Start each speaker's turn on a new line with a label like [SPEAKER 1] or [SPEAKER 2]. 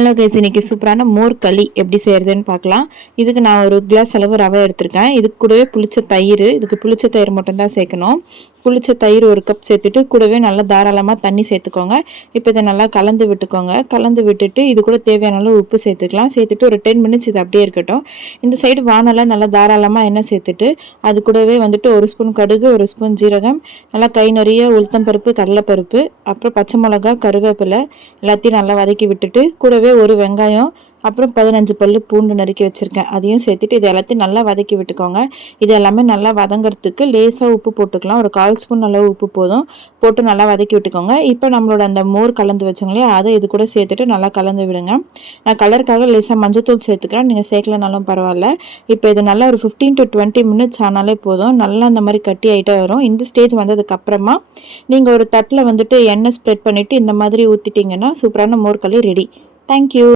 [SPEAKER 1] Hello guys இன்னைக்கு சூப்பரான மோர் களி எப்படி செய்கிறதுன்னு பார்க்கலாம். இதுக்கு நான் ஒரு கிளாஸ் அளவு ரவை எடுத்திருக்கேன். இதுக்கு கூடவே புளிச்ச தயிர் இதுக்கு புளிச்ச தயிர் மட்டும்தான் சேர்க்கணும். புளிச்ச தயிர் ஒரு கப் சேர்த்துட்டு கூடவே நல்லா தாராளமாக தண்ணி சேர்த்துக்கோங்க. இப்போ இதை நல்லா கலந்து விட்டுக்கோங்க. கலந்து விட்டுட்டு இது கூட தேவையான அளவு உப்பு சேர்த்துக்கலாம். சேர்த்துட்டு ஒரு டென் மினிட்ஸ் இது அப்படியே இருக்கட்டும். இந்த சைடு வானலாம் நல்லா தாராளமாக எண்ணெய் சேர்த்துட்டு அது கூடவே வந்துட்டு ஒரு ஸ்பூன் கடுகு ஒரு ஸ்பூன் ஜீரகம் நல்லா கை நிறைய உளுத்தம் பருப்பு கடலைப்பருப்பு அப்புறம் பச்சை மிளகா கருவேப்பிலை எல்லாத்தையும் நல்லா வதக்கி விட்டுட்டு கூடவே ஒரு வெங்காயம் அப்புறம் பதினஞ்சு பல் பூண்டு நறுக்கி வச்சுருக்கேன். அதையும் சேர்த்துட்டு இது எல்லாத்தையும் நல்லா வதக்கி விட்டுக்கோங்க. இது எல்லாமே நல்லா வதங்கிறதுக்கு லேசாக உப்பு போட்டுக்கலாம். ஒரு கால் ஸ்பூன் அளவு உப்பு போதும். போட்டு நல்லா வதக்கி விட்டுக்கோங்க. இப்போ நம்மளோட அந்த மோர் கலந்து வச்சோங்களே அதை இது கூட சேர்த்துட்டு நல்லா கலந்து விடுங்க. நான் கலருக்காக லேசாக மஞ்சத்தூள் சேர்த்துக்கிறேன். நீங்கள் சேர்க்கலனாலும் பரவாயில்ல. இப்போ இது நல்லா ஒரு ஃபிஃப்டீன் டு டுவெண்ட்டி மினிட்ஸ் ஆனாலே போதும். நல்லா அந்த மாதிரி கட்டி ஆகிட்டே வரும். இந்த ஸ்டேஜ் வந்ததுக்கப்புறமா நீங்கள் ஒரு தட்டில் வந்துட்டு எண்ணெய் ஸ்ப்ரெட் பண்ணிவிட்டு இந்த மாதிரி ஊற்றிட்டிங்கன்னா சூப்பரான மோர் களி ரெடி தேங்க்யூ